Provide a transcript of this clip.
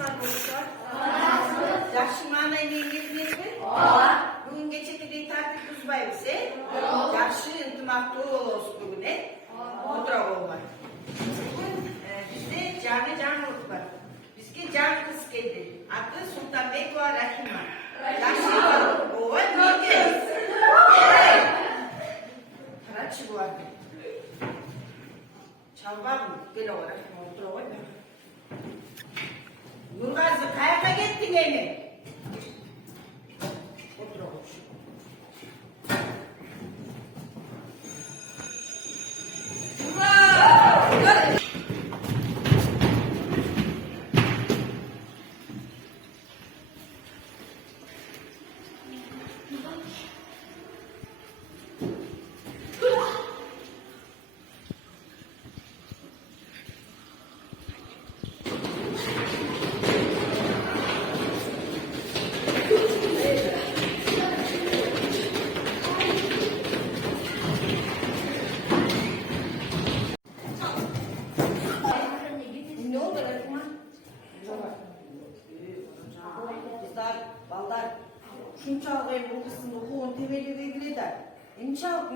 arkadaşlar. Yaxshi ma'no engizingizmi? Bugun kechagidek tartib buzmaymiz. Yaxshi iltimos bo'lsin bugun. O'tirib olmay. Bizde Can var. Bizga Can qiz keldi. Ati Sultonbekova Rahima. Yaxshi ova nega? Qarachi bo'ladi. Chavabmi? Kelavera, o'tirib olmay. Nurg'azi, qayoqqa ketding endi? O'tirib ol. Ne olur Rahman? Kızlar, ballar, şunçalık bu kızın okuğun temeli belli de. İnşallah,